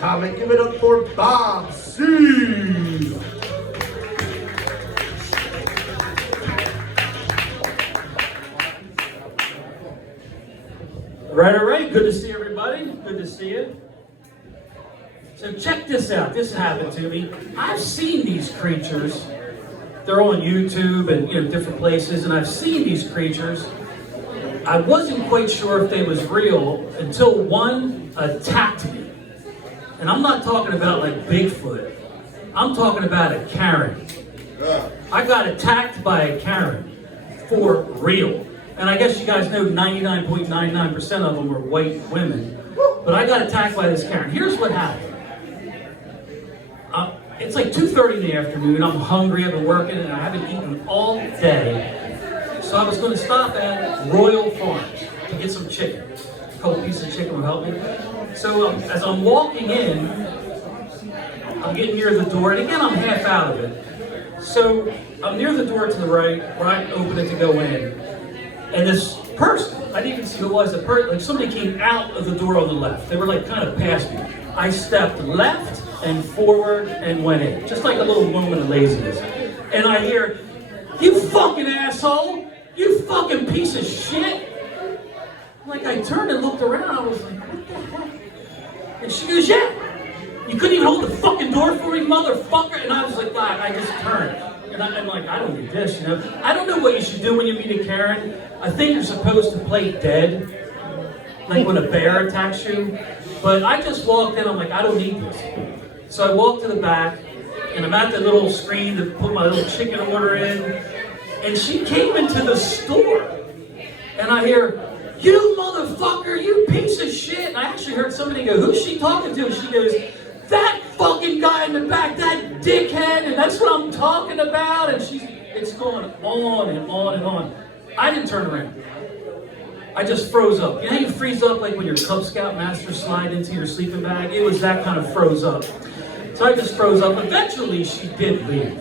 comic. Give it up for Bob C. All right. Good to see everybody. Good to see you. So check this out. This happened to me. I've seen these creatures. They're on YouTube and different places, and I've seen these creatures. I wasn't quite sure if they was real until one attacked me. And I'm not talking about like Bigfoot. I'm talking about a Karen. I got attacked by a Karen for real. And I guess you guys know 99.99% of them are white women. But I got attacked by this Karen. Here's what happened. It's like 2:30 in the afternoon. I'm hungry. I've been working and I haven't eaten all day. So I was going to stop at Royal Farms to get some chicken. A couple pieces of chicken would help me. So as I'm walking in, I'm getting near the door. And again, I'm half out of it. So I'm near the door to the right, where I open it to go in. And this person, I didn't even see who it was, like somebody came out of the door on the left. They were like kind of past me. I stepped left and forward and went in, just like a little moment of laziness. And I hear, "You fucking asshole! You fucking piece of shit!" Like I turned and looked around, I was like, "What the heck?" And she goes, "Yeah, you couldn't even hold the fucking door for me, motherfucker!" And I was like, "God," I just turned. And I'm like, I don't need this, I don't know what you should do when you meet a Karen. I think you're supposed to play dead, like when a bear attacks you. But I just walked in, I'm like, I don't need this. So I walked to the back, and I'm at the little screen to put my little chicken order in. And she came into the store, and I hear, "You motherfucker, you piece of shit." And I actually heard somebody go, "Who's she talking to?" And she goes, "That fucking guy in the back, that dickhead, and that's what I'm talking about." And it's going on and on and on. I didn't turn around. I just froze up. You know how you freeze up like when your Cub Scout master slide into your sleeping bag? It was that kind of froze up. So I just froze up. Eventually, she did leave.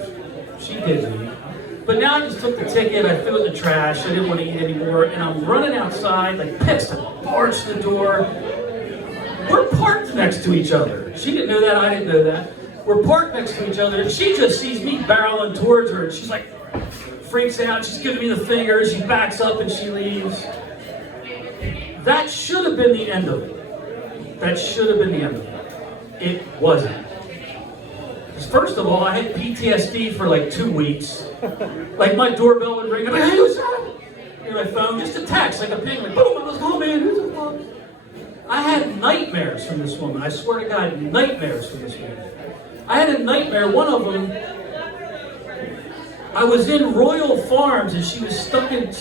But now I just took the ticket, I threw it in the trash, I didn't want to eat anymore, and I'm running outside, like pissed, I barged the door. We're parked next to each other. She didn't know that, I didn't know that. We're parked next to each other, and she just sees me barreling towards her, and she's like, freaks out, she's giving me the finger, she backs up and she leaves. That should have been the end of it. It wasn't. First of all, I had PTSD for like 2 weeks. Like my doorbell would ring, I'm like, "Hey, what's up?" And my phone, just a text, like a ping, like boom, I was, "Oh man, who's the fuck?" I had nightmares from this woman. I swear to God, nightmares from this woman. I had a nightmare, one of them, I was in Royal Farms and she was sticking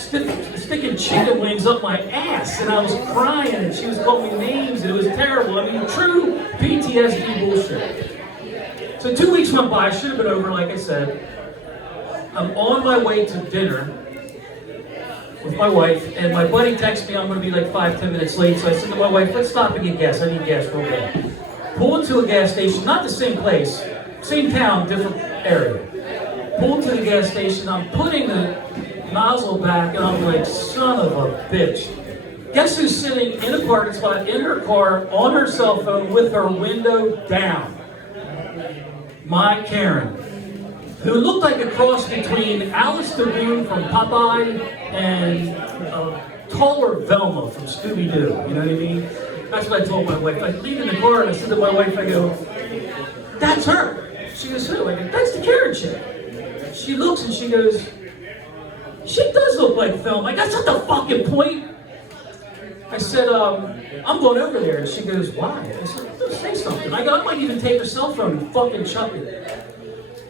chicken wings up my ass, and I was crying and she was calling me names and it was terrible. I mean, true PTSD bullshit. So 2 weeks went by, should have been over, like I said. I'm on my way to dinner with my wife, and my buddy texts me I'm going to be like 5-10 minutes late, so I said to my wife, "Let's stop and get gas. I need gas real bad." Pull into a gas station, not the same place, same town, different area. Pull into the gas station, I'm putting the nozzle back, and I'm like, son of a bitch. Guess who's sitting in a parking spot in her car on her cell phone with her window down? My Karen, who looked like a cross between Alice the Boon from Popeye and a taller Velma from Scooby-Doo, you know what I mean? That's what I told my wife. I leave in the car and I said to my wife, I go, "That's her." She goes, "Who?" I go, "That's the Karen chick." She looks and she goes, "She does look like Velma." That's not the fucking point. I said, "I'm going over there." And she goes, "Why?" I said, "Say something." I go, "I might even take her cell phone and fucking chuck it."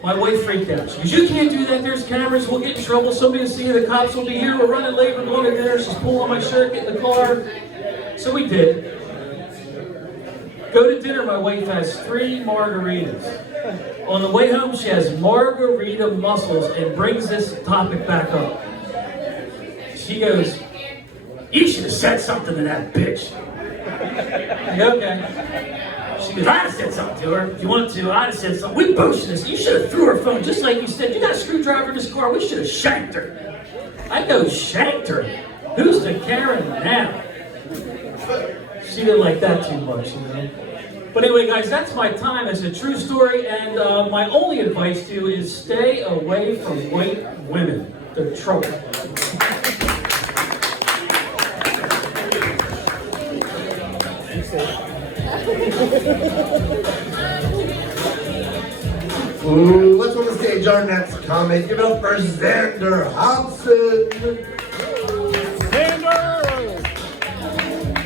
My wife freaked out. She goes, "You can't do that. There's cameras. We'll get in trouble. Somebody will see you. The cops will be here. We're running late. We're going to dinner." She's pulling on my shirt, get in the car. So we did. Go to dinner. My wife has 3 margaritas. On the way home, she has margarita muscles and brings this topic back up. She goes, "You should have said something to that bitch." I go, "Okay." She goes, "I'd have said something to her. If you wanted to, I'd have said something. We both should have. You should have threw her phone just like you said. You got a screwdriver in this car. We should have shanked her." I go, "Shanked her? Who's the Karen now?" She didn't like that too much, you know. But anyway, guys, that's my time. It's a true story, and my only advice to you is stay away from white women. They're trouble. Ooh, let's on the stage our next comic. Give it up for Xander Hobson.